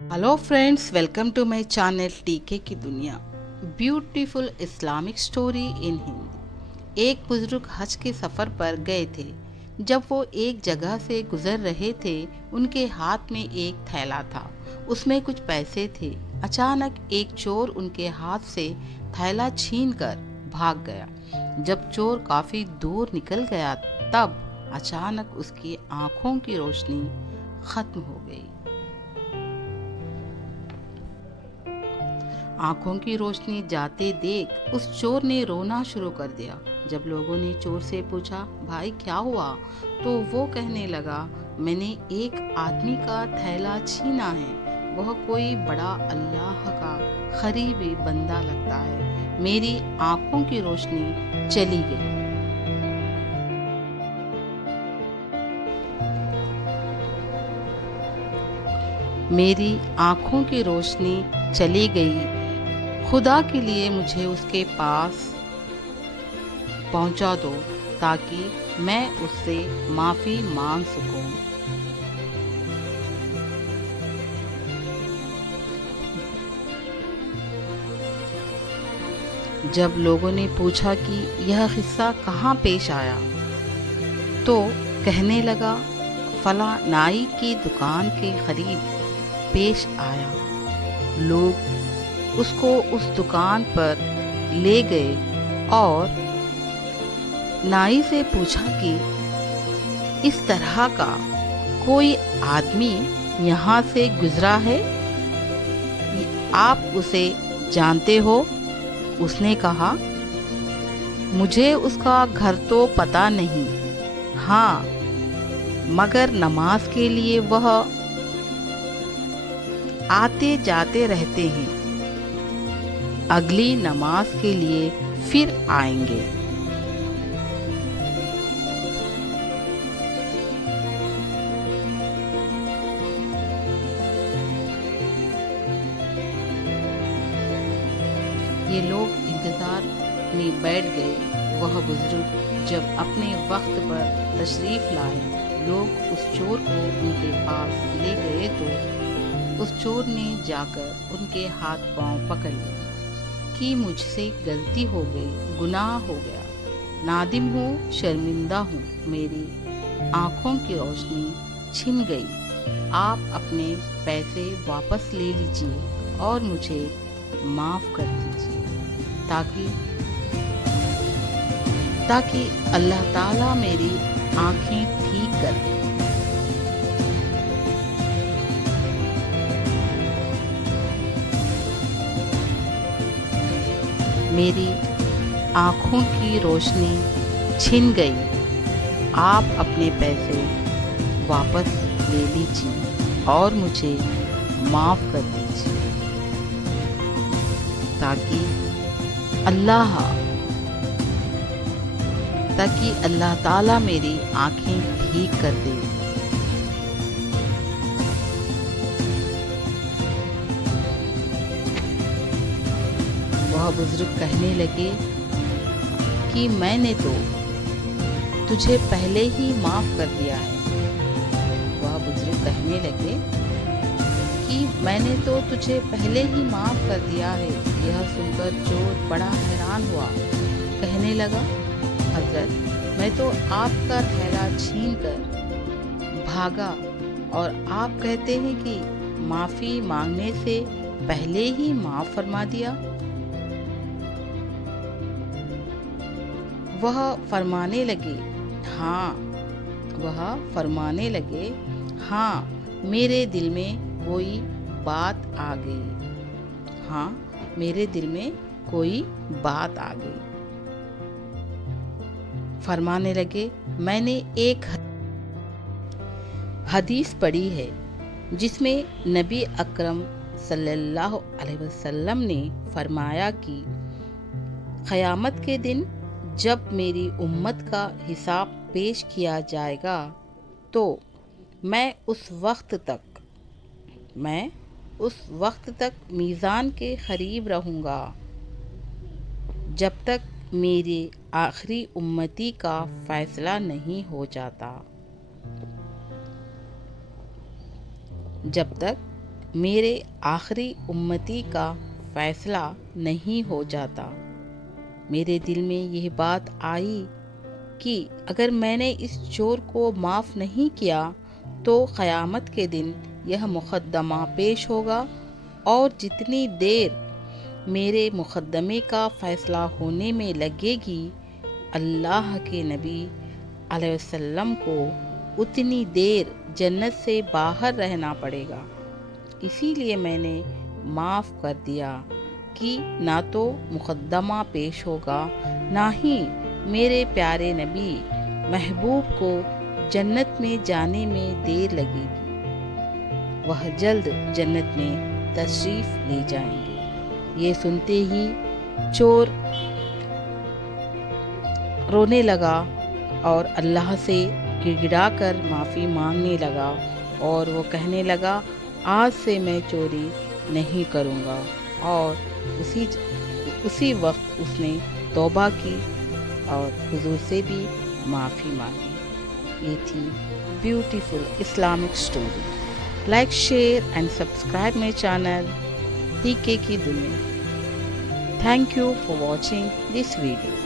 Hello friends, welcome to my channel T K की दुनिया। Beautiful Islamic story in Hindi. एक बुजुर्ग हज के सफ़र पर गए थे। जब वो एक जगह से गुजर रहे थे, उनके हाथ में एक थैला था। उसमें कुछ पैसे थे। अचानक एक चोर उनके हाथ से थैला छीनकर भाग गया। जब चोर काफ़ी दूर निकल गया, तब अचानक उसकी आंखों की रोशनी खत्म हो गई। आंखों की रोशनी जाते देख उस चोर ने रोना शुरू कर दिया। जब लोगों ने चोर से पूछा, भाई क्या हुआ, तो वो कहने लगा, मैंने एक आदमी का थैला छीना है। वह कोई बड़ा अल्लाह का करीबी बंदा लगता है। मेरी आंखों की रोशनी चली गई। मेरी आंखों की रोशनी चली गई। खुदा के लिए मुझे उसके पास पहुंचा दो ताकि मैं उससे माफ़ी मांग सकूं। जब लोगों ने पूछा कि यह किस्सा कहाँ पेश आया, तो कहने लगा, फला नाई की दुकान के करीब पेश आया। लोग उसको उस दुकान पर ले गए और नाई से पूछा कि इस तरह का कोई आदमी यहाँ से गुजरा है, आप उसे जानते हो? उसने कहा, मुझे उसका घर तो पता नहीं, हाँ, मगर नमाज के लिए वह आते जाते रहते हैं। अगली नमाज के लिए फिर आएंगे। ये लोग इंतजार में बैठ गए। वह बुजुर्ग जब अपने वक्त पर तशरीफ लाए, लोग उस चोर को उनके पास ले गए तो उस चोर ने जाकर उनके हाथ पांव पकड़ लिए कि मुझसे गलती हो गई, गुनाह हो गया, नादिम हूँ, शर्मिंदा हूँ, मेरी आँखों की रोशनी छिन गई। आप अपने पैसे वापस ले लीजिए और मुझे माफ़ कर दीजिए ताकि अल्लाह ताला मेरी आँखें ठीक कर दे। मेरी आँखों की रोशनी छिन गई। आप अपने पैसे वापस ले लीजिए और मुझे माफ़ कर दीजिए ताकि अल्लाह ताला मेरी आँखें ठीक कर दे। वह बुजुर्ग कहने लगे कि मैंने तो तुझे पहले ही माफ़ कर दिया है। वह बुजुर्ग कहने लगे कि मैंने तो तुझे पहले ही माफ़ कर दिया है। यह सुनकर चोर बड़ा हैरान हुआ। कहने लगा, हजरत, मैं तो आपका थैला छीन कर भागा और आप कहते हैं कि माफ़ी मांगने से पहले ही माफ़ फरमा दिया। वह फरमाने लगे, हाँ, मेरे दिल में कोई बात आ गई। हाँ, मेरे दिल में कोई बात आ गई। फरमाने लगे, मैंने एक हदीस पढ़ी है जिसमें नबी अकरम सल्लल्लाहु अलैहि वसल्लम ने फरमाया कि क़यामत के दिन जब मेरी उम्मत का हिसाब पेश किया जाएगा, तो मैं उस वक्त तक मीज़ान के करीब रहूँगा जब तक मेरे आखिरी उम्मती का फ़ैसला नहीं हो जाता। जब तक میرے آخری امتی کا فیصلہ نہیں ہو جاتا۔ میرے دل میں یہ بات آئی کہ اگر میں نے اس چور کو معاف نہیں کیا تو قیامت کے دن یہ مقدمہ پیش ہوگا، اور جتنی دیر میرے مقدمے کا فیصلہ ہونے میں لگے گی اللہ کے نبی علیہ وسلم کو اتنی دیر جنت سے باہر رہنا پڑے گا۔ اسی لیے میں نے معاف کر دیا کہ نہ تو مقدمہ پیش ہوگا، نہ ہی میرے پیارے نبی محبوب کو جنت میں جانے میں دیر لگے گی، وہ جلد جنت میں تشریف لے جائیں گے۔ یہ سنتے ہی چور رونے لگا اور اللہ سے گڑ گڑا کر معافی مانگنے لگا، اور وہ کہنے لگا آج سے میں چوری نہیں کروں گا، اور اسی وقت اس نے توبہ کی اور حضور سے بھی معافی مانگی۔ یہ تھی beautiful Islamic story. Like, share and subscribe my channel T کے کی دنیا۔ Thank you for watching this video.